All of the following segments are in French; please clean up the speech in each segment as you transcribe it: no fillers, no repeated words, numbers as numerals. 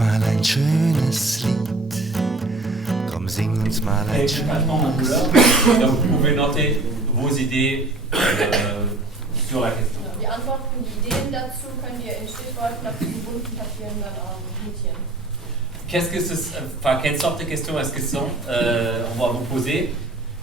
mal ein schönes Lied. Komm, sing uns mal ein schönes Lied. Donc vous pouvez noter vos idées sur la question. Die Antworten und die Ideen dazu könnt ihr in Stichworten auf diesen bunten Papieren dann notieren. Quelle sorte de questions est-ce que sont on va vous poser?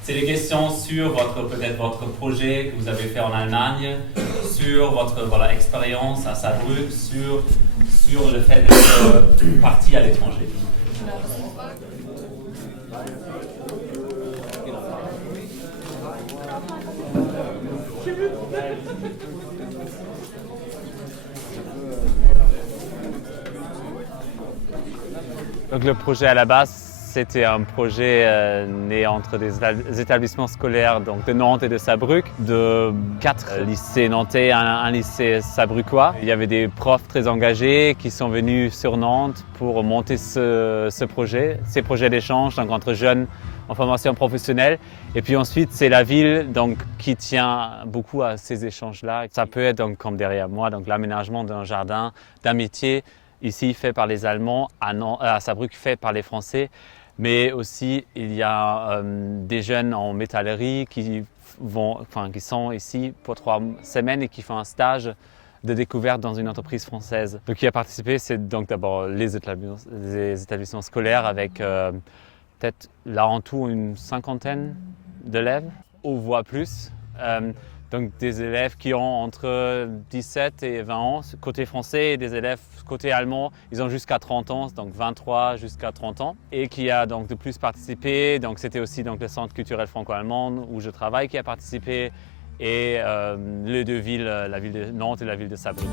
C'est des questions sur peut-être votre projet que vous avez fait en Allemagne, sur votre expérience à Saarbrück, sur le fait d'être parti à l'étranger. Donc le projet à la base, c'était un projet né entre des établissements scolaires donc de Nantes et de Saarbrück, de 4 lycées nantais, un lycée sabruckois. Il y avait des profs très engagés qui sont venus sur Nantes pour monter ces projets d'échange donc entre jeunes en formation professionnelle. Et puis ensuite, c'est la ville donc, qui tient beaucoup à ces échanges-là. Ça peut être donc, comme derrière moi, donc l'aménagement d'un jardin, d'un métier, ici fait par les Allemands, à Saarbrück fait par les Français. Mais aussi, il y a des jeunes en métallerie qui sont ici pour 3 semaines et qui font un stage de découverte dans une entreprise française. Donc, qui a participé, c'est donc d'abord les établissements scolaires avec peut-être là en tout une 50aine d'élèves. On voit plus. Donc des élèves qui ont entre 17 et 20 ans côté français et des élèves côté allemand, ils ont jusqu'à 30 ans, donc 23 jusqu'à 30 ans. Et qui a donc de plus participé, donc c'était aussi donc, le centre culturel franco-allemand où je travaille qui a participé et les deux villes, la ville de Nantes et la ville de Saarbrück.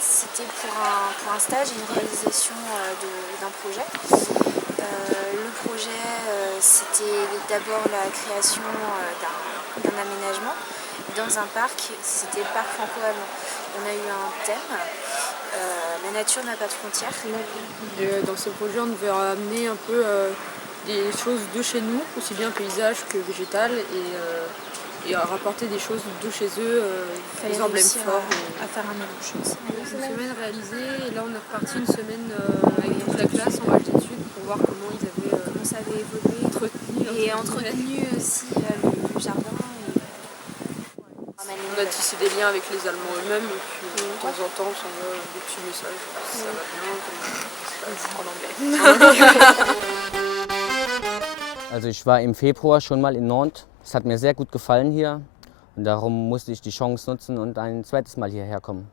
C'était pour un stage et une réalisation d'un projet. Le projet, c'était d'abord la création d'un aménagement dans un parc, c'était le parc franco-allemand. On a eu un thème, la nature n'a pas de frontières. Dans ce projet, on devait amener un peu des choses de chez nous, aussi bien paysage que végétal, et à rapporter des choses de chez eux, des emblèmes forts. À faire un mélange. Une semaine réalisée, et là on est reparti une semaine avec toute la classe en altitude pour voir comment ils avaient comment ça avait évolué et entretenu aussi le jardin. On a tissé des liens avec les Allemands eux-mêmes et puis de temps en temps on s'envoie des petits messages si ça va bien, en anglais. Also ich war im Februar schon mal in Nantes. Es hat mir sehr gut gefallen hier und darum musste ich die Chance nutzen und ein zweites Mal hierher kommen.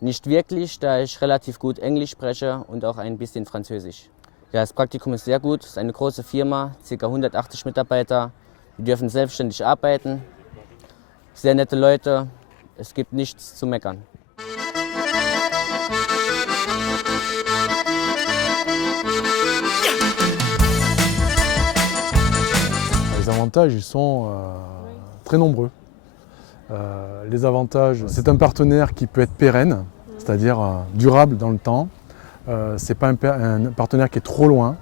Nicht wirklich, da ich relativ gut Englisch spreche und auch ein bisschen Französisch. Ja, das Praktikum ist sehr gut, es ist eine große Firma, ca. 180 Mitarbeiter. Wir dürfen selbstständig arbeiten, sehr nette Leute, es gibt nichts zu meckern. Les avantages, ils sont très nombreux. Les avantages, c'est un partenaire qui peut être pérenne, c'est-à-dire durable dans le temps. Ce n'est pas un partenaire qui est trop loin.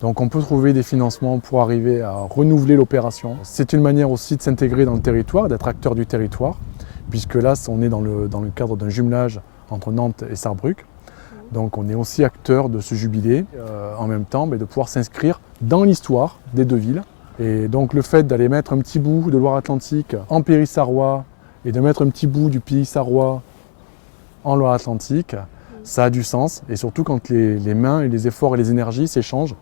Donc on peut trouver des financements pour arriver à renouveler l'opération. C'est une manière aussi de s'intégrer dans le territoire, d'être acteur du territoire, puisque là on est dans le cadre d'un jumelage entre Nantes et Saarbrück. Donc on est aussi acteur de ce jubilé, en même temps de pouvoir s'inscrire dans l'histoire des deux villes. Et donc le fait d'aller mettre un petit bout de Loire-Atlantique en Pays sarrois et de mettre un petit bout du Pays sarrois en Loire-Atlantique, ça a du sens. Et surtout quand les mains et les efforts et les énergies s'échangent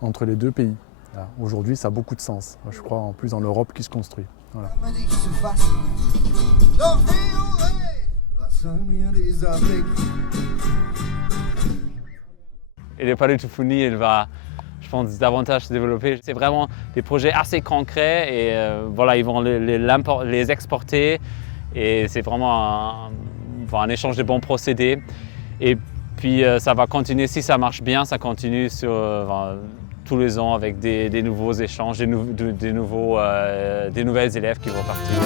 entre les deux pays. Aujourd'hui, ça a beaucoup de sens. Je crois en plus dans l'Europe qui se construit. Voilà. Et le Palutophonie, elle va, je pense, davantage se développer. C'est vraiment des projets assez concrets et voilà, ils vont les exporter et c'est vraiment un échange de bons procédés. Et puis ça va continuer, si ça marche bien, ça continue sur tous les ans avec des nouveaux échanges, des nouvelles élèves qui vont partir.